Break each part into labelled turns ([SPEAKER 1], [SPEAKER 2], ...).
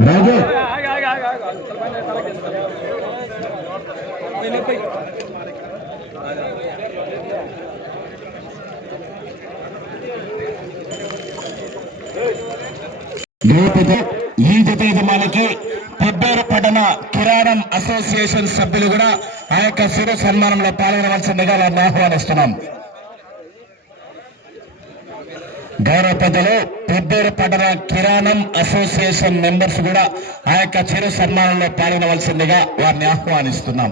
[SPEAKER 1] రాజు లేకపోతే ఈ జత యజమానికి కిరాణం అసోసియేషన్ సభ్యులు కూడా ఆ యొక్క శిరు సన్మానంలో పాల్గొనవలసిందిగా వారిని ఆహ్వానిస్తున్నాం. గౌరవ పెద్దలు పెబ్బేరు పట్టణ కిరాణం అసోసియేషన్ మెంబర్స్ కూడా ఆ యొక్క చిరు సన్మానంలో పాల్గొనవలసిందిగా వారిని ఆహ్వానిస్తున్నాం.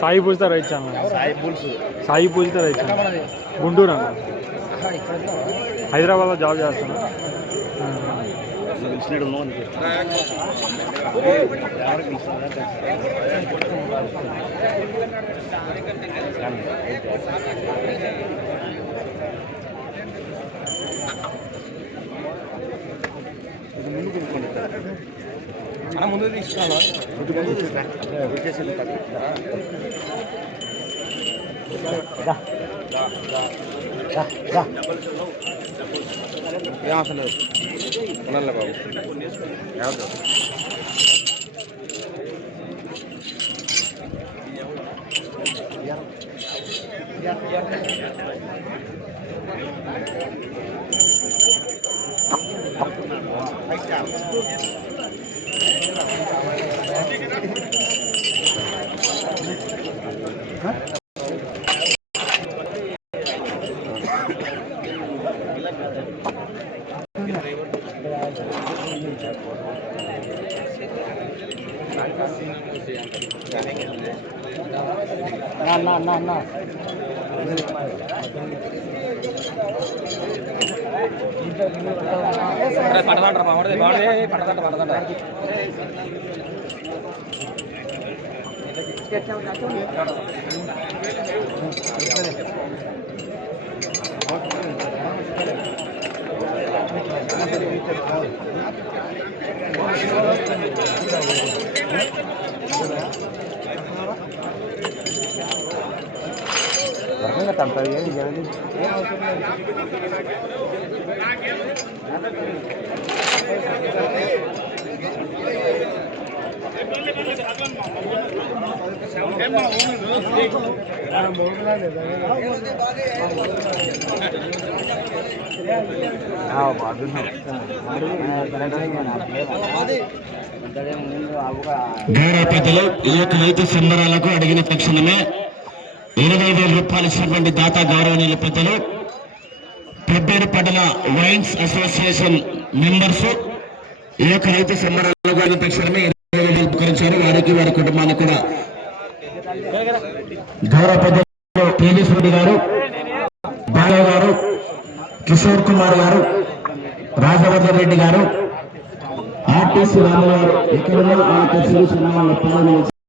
[SPEAKER 2] Sai Poojitha right channel. Sai Poojitha right channel. Guntur అన్న. హైదరాబాద్లో జాబ్ చేస్తాను
[SPEAKER 3] ముందు తీసుకున్నా ఏం అసలు ఉండాలి బాబు. ఎవరు
[SPEAKER 2] అన్న అన్న అన్న
[SPEAKER 3] పడదంటారా బాగుంటుంది బాగుంది పడదంట పడదంట వరకంగా తంటారు ఏం జరగదు
[SPEAKER 1] గౌరవ పెద్దలు ఈ యొక్క రైతు సంబరాలకు అడిగిన తక్షణమే ఇరవై వేల రూపాయలు ఇచ్చినటువంటి దాత గౌరవనీయుల పెద్దలు పెబ్బేరు పట్టణ వైన్స్ అసోసియేషన్ మెంబర్స్ ఈ యొక్క రైతు సంబరాలకు అడిగిన తక్షణమే ఇరవై వారికి వారి కుటుంబానికి కూడా. గౌరవ పెద్దలు తేజస్ రెడ్డి గారు బాలయ్య గారు కిషోర్ కుమార్ గారు రాజవర్ధన్ రెడ్డి గారు ఆర్టీసీ రామగారు ఎక్కడున్నా ఆ యొక్క పాల్గొని